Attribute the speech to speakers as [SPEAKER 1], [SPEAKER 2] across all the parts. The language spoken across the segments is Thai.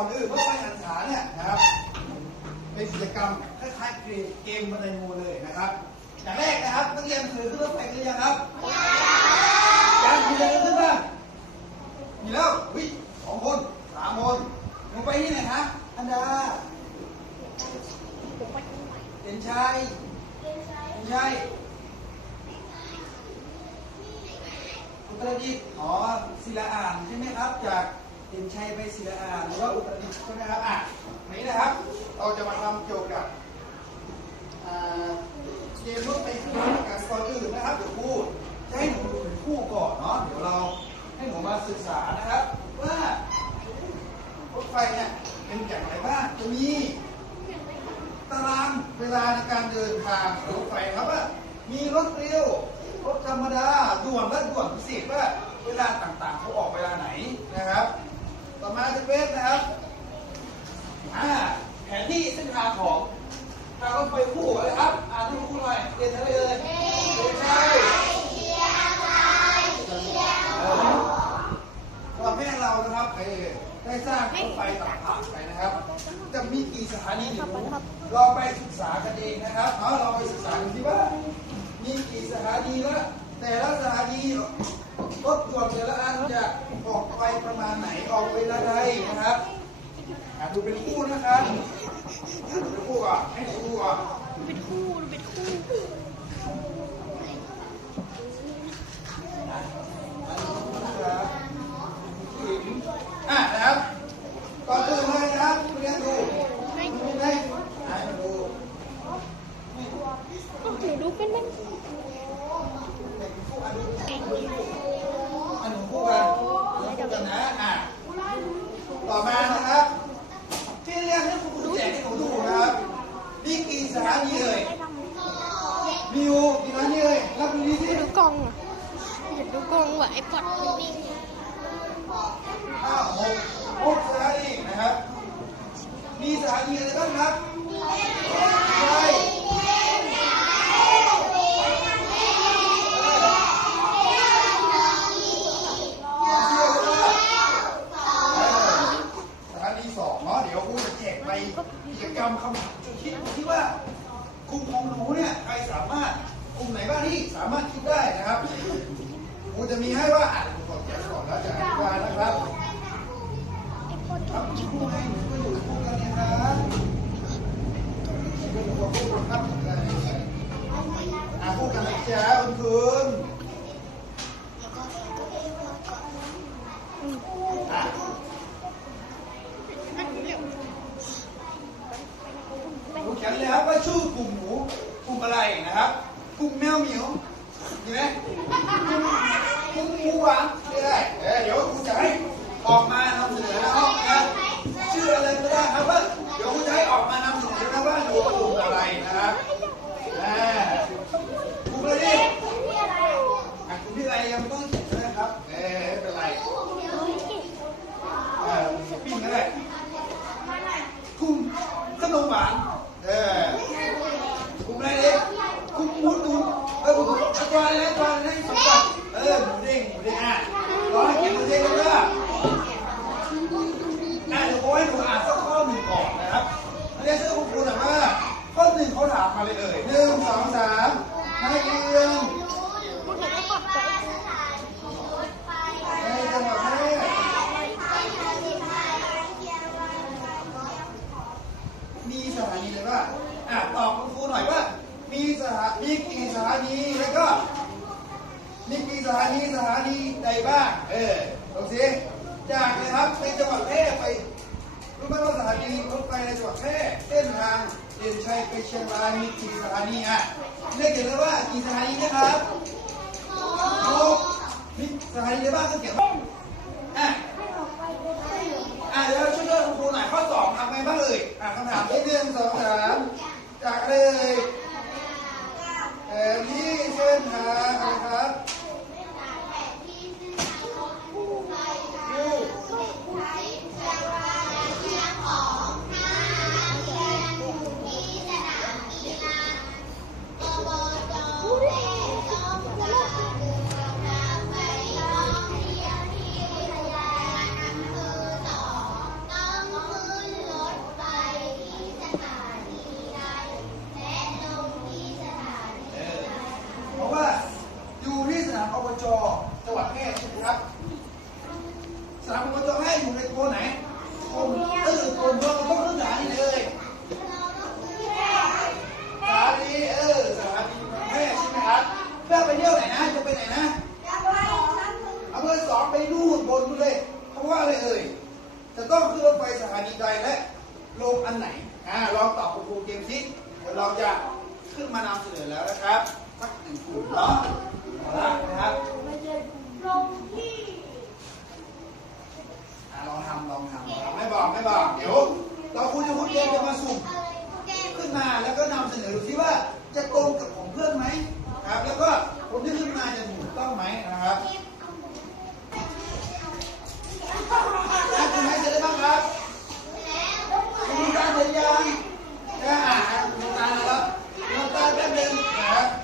[SPEAKER 1] อนอื่นเพื่อไปหันษาเนี่ยนะครับเป็นกิจกรรมคล้ายๆเกมบันไดโมเลยนะครับอย่างแรกนะครับนักเรียนเคยขึ้นรถไฟหรือยังครับยังมีงะไรขึ้นบ้างมีแล้ววิสองคนสามคนลงไปที่ไหนคะอันดาเด่นชายเด่น
[SPEAKER 2] ชายคุณป
[SPEAKER 1] ระดิษฐ์อ๋อศิลาอ่า
[SPEAKER 2] นใช่ไหม
[SPEAKER 1] ครับจาก เด่นชัยไปเสียอาหรื
[SPEAKER 2] อว่าอุตรดิ
[SPEAKER 1] ตถ์ช่ไครับอะนี้นะครับ เราจะมาทำเกี่ยวกับเกมลูกไปคู่กับก่อนอื่นนะครับเดี๋ยวพูดจะให้หนูเป็นคู่ก่อนเนาะเดี๋ยวเราให้หนูมาศึกษานะครับ ว่ารถไฟเนี่ยเป็นอย่างไรบ้างจะมีตารางเวลาในการเดินทางรถไฟครับว่ามีร
[SPEAKER 2] ถเร็
[SPEAKER 1] วรถธรรมดาด่วนและด่วนพิเศษว่าเวลาต่างๆเขาออกเวลาไหนนะครับ ต่อมาจะเป็นนะครับอ่าแผนที่เส้นทางของทางรถไฟคู่นะครับอ่าทุกคน เราจะขึ้นมานำเสนอแล้วนะครับสักหนึ่งกลุ่มเนาะเอาละนะครับ
[SPEAKER 2] ลงที่
[SPEAKER 1] ลองทำลองทำเอาไม่บอกไม่บอก เดี๋ยว เราคุยจะคุยเองจะมาสุ่มขึ้นมาแล้วก็นำเสนอดูซิว่าจะตรงกับของเพื่อนไหมครับ แล้วก็คนที่ขึ้นมาจะถูกต้องไหมนะครับคุณให้เสร็จได้บ้างครับคุณการเสร็จยัง 哎，好，我打好了，我打这边，哎。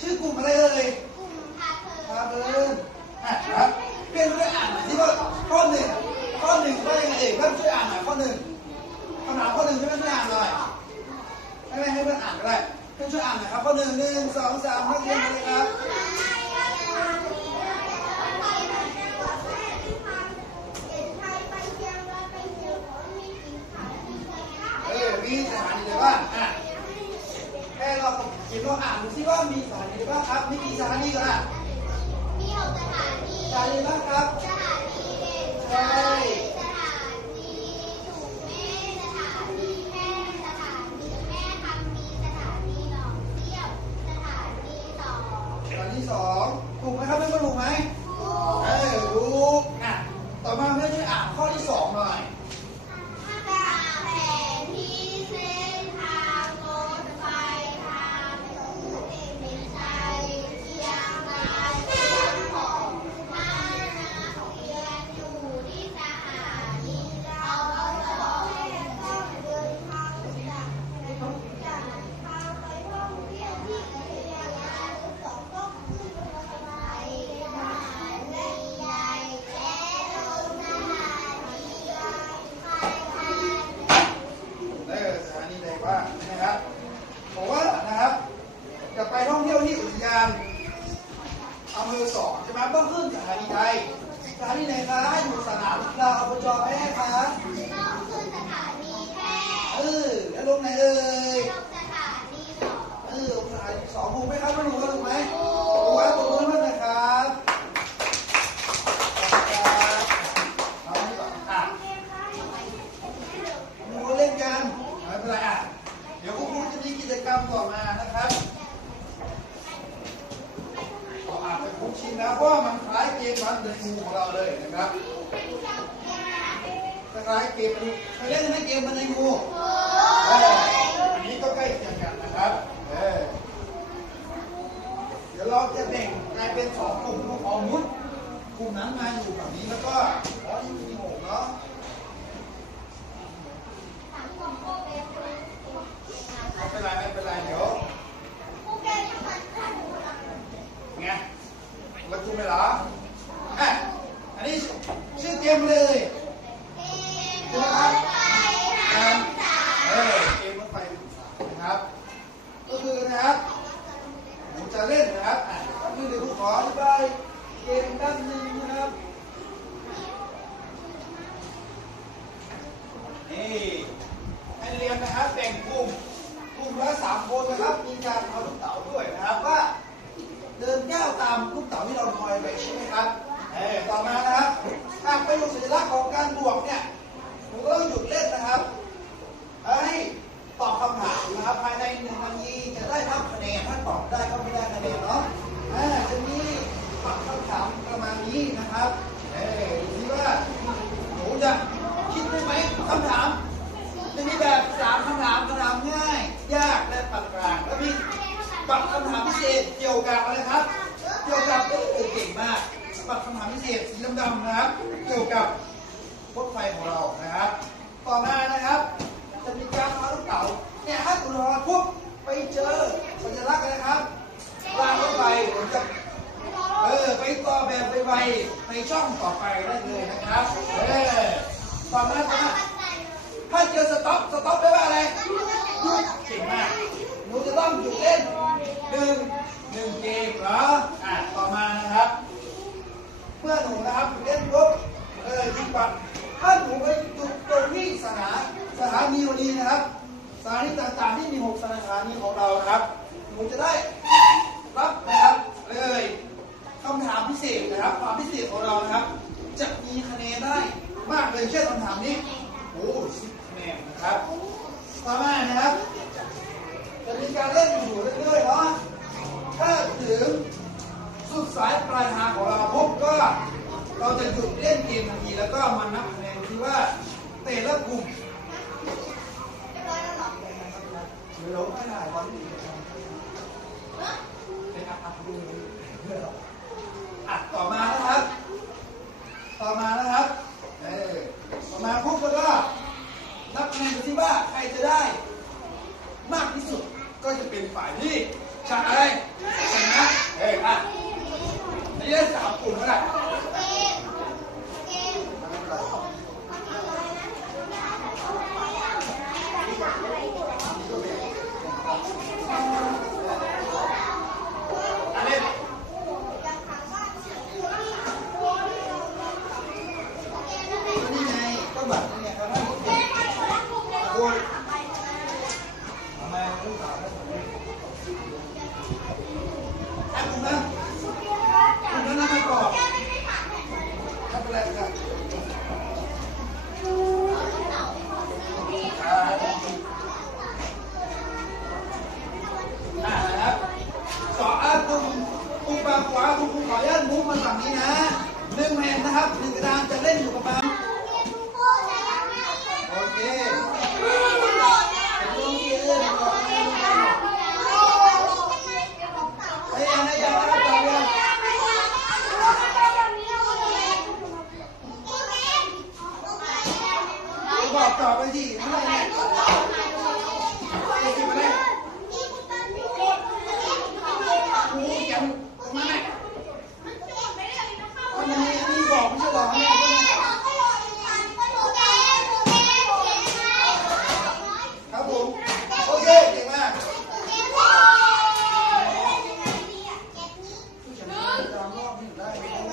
[SPEAKER 1] ชื่อกลุ่มอะไรเอ่ยพาเพลินอะครับเป็นช่วยอ่านที่ว่าข้อหนึ่งข้อหนึ่งว่ายังไงเอกเพื่อนช่วยอ่านหน่อยข้อหนึ่งคำถามข้อหนึ่งเพื่อนช่วยอ่านหน่อยให้แม่ให้เพื่อนอ่านก็ได้เพื่อนช่วยอ่านหน่อยครับข้อหนึ่งหนึ่งสองสามพักเรียน ถานีก่อนนะสถานีบ้างครับสถานีเด่นะเล่นนะครับนี่เดี๋ยวผขออธิบาเกมด้านหนึ่งนะครับนี่ให้เรียนนะครับแบ่งกลุ่มกลุ่มละสามคนนะครับ มีการเอาลูกเต๋าด้วยนะครับว่าเดินก้าวตามลูกเต๋าที่เราคอยไปใช่ไหมครับเออต่อมานะครับหากไปดูสัญลักษณ์ของการบวกเนี่ยผมก็ต้องหยุดเล่นนะครับให้ตอบคำถามนะครับภายในหนึ่งนาทีจะได้รับคะแนนถ้าตอบได้ก็ นี้นะครับเอ๊ะดูสิว่าหนูจะคิดได้ไหมคำถามจะมีแบบสามคำถามคำถามง่าย ยากและปานกลางแล้วมีปักคำถามพิเศษเกี่ยวกับอะไรครับ เกี่ยวกับโอ้โหเก่งมากปักคำถามพิเศษสีดำๆนะครับ เกี่ยวกับรถไฟของเรานะครับ ต่อมานะครับ จะมีการเอาลูกเต๋าเนี่ยถ้าคุณรอปุ๊ไปเจอสัญลักษณ์นะครับลากรถไฟผมจะ เออ ไปต่อแบบไวๆในช่องต่อไปได้เลยนะครับ เออต่อมาต่อมาถ้าเจอสต็อปสต็อปแปลว่าอะไรหยุดเก่งมากหนูจะต้องหยุดเล่นหนึ่งหนึ่งเกมเหรออะต่อมานะครับ เมื่อหนูนะครับเล่นปุ๊บเออยิงบัตรถ้าหนูไปจุดตรงที่สถานสถานีวันนี้นะครับ สถานีต่างๆที่มีหกสถานีของเรานะครับหนูจะได้รับนะครับเลยคำถามพิเศษนะครับความพิเศษของเรานะครับ จะมีคะแนนได้มากเลยเช่นคำถามนี้โอ้สิบคะแนนนะครับต่อมานะครับ จะมี การเล่นอยู่เรื่อยๆเนาะถ้าถึงสุดสายปลายทางของเราพบก็เราจะหยุดเล่นเกมทันทีแล้วก็มานับคะแนนที่ว่าแต่ละกลุ่มเดี๋ยวเราไม่ได้ตอนนี้เป็นอัพอัพดูอะต่อมานะครับ ต่อมานะครับเออต่อมาพบแล้วก็นับคะแนนดูที่ว่าใครจะได้มากที่สุด ก็จะเป็นฝ่ายที่ชนะอะไรชนะเอออะ นี่ได้สามกลุ่มแล้วนะอันนี้นี่ไงก็แบบนี่ไงครับคุณทำไมลูกสาวไม่ผมอะคุณนะคุณนะไม่ตอบไม่เป็นไรครับอ่าอ่านะครับสองอะคุณคุณปากขวาคุณคุณขออนุญาตมุกมาฝั่งนี้นะหนึ่งแผ่นนะครับหนึ่งกระดานจะเล่นอยู่กับมันโอเคเป็นตัวที่เล่นก่อนให้ยังให้ยังนะครับต่อยัง บอกต่อไปสิเมื่อไหร่เนี่ยไปสิมาเลยครูแกมตรงนั้นแหละทำไมอันนี้บอกไม่ใช่หรอเนี่ยครับผม โอเคเก่งมากผู้ชนะจำรอบนี้ได้ไหม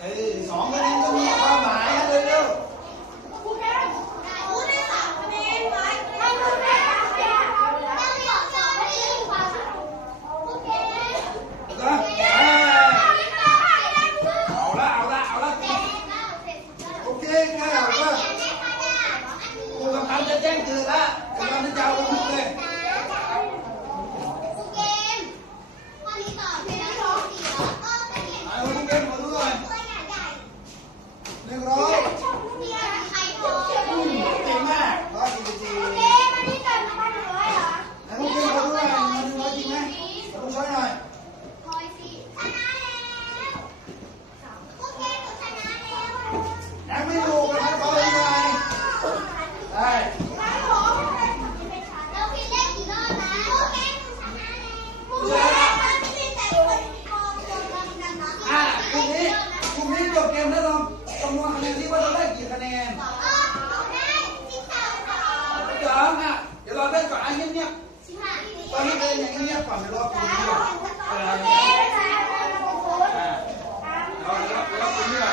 [SPEAKER 1] เออสองคะแนนก็มีความหมายครับเร็วๆนะเอาละเอาละเอาละโอเคค่ะก็ครูกำลังจะแจ้งเตือนละกำลังจะเอาลงเลย เอาลูกเกมมาดูหน่อย หนึ่งร้อยเต็มมากร้อยสี่สิบสี่แล้วลูกเกมมาดูหน่อยมันหนึ่งร้อยจริงไหมมาดูช้อยหน่อยยังไม่ถูกนะครับขออีกหน่อยได้อะกลุ่มนี้กลุ่มนี้จบเกมแล้วลองจำนวนคะแนนที่ว่าเราได้กี่คะแนน สองอะเดี๋ยวเราเล่นก่อนอะเงียบตอนนี้เล่นอย่างเงียบก่อนเดี๋ยวรอคุณดีกว่าเอออะเอาเดี๋ยวเราเดี๋ยวเราคุณดีกว่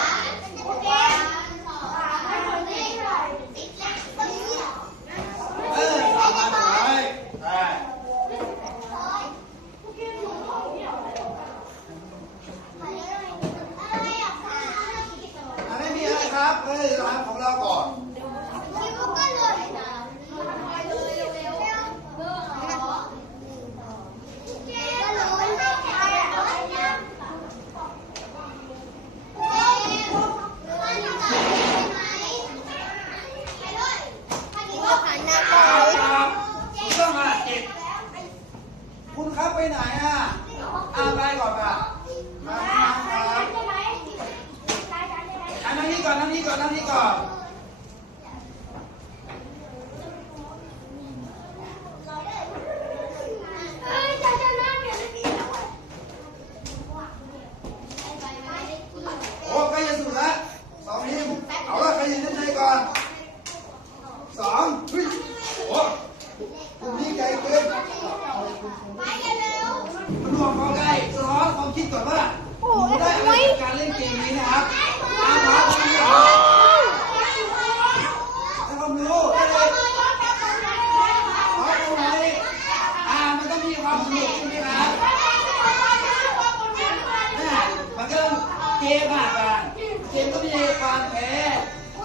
[SPEAKER 1] การเจ็ก็มีความแพ้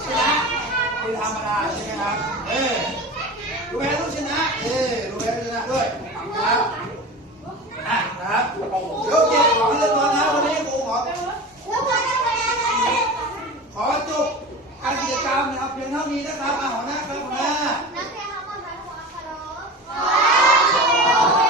[SPEAKER 1] ชนะเป็นธรรมดาใช่ไหมครับ เออรู้แพ้
[SPEAKER 3] ต้อง
[SPEAKER 1] ชนะ เออรู้แพ้
[SPEAKER 3] ต้อชนะด้วยครับอะครับยกเจ็ของเรื่อ
[SPEAKER 1] งตัว
[SPEAKER 3] นะวันนี้ครูขอขอจบการกิจกรรมนะครับเพียงเท่านี้นะครับอาหัวหน้าครับหัวหน้านักเรียนครับมาถ่าย Gracias.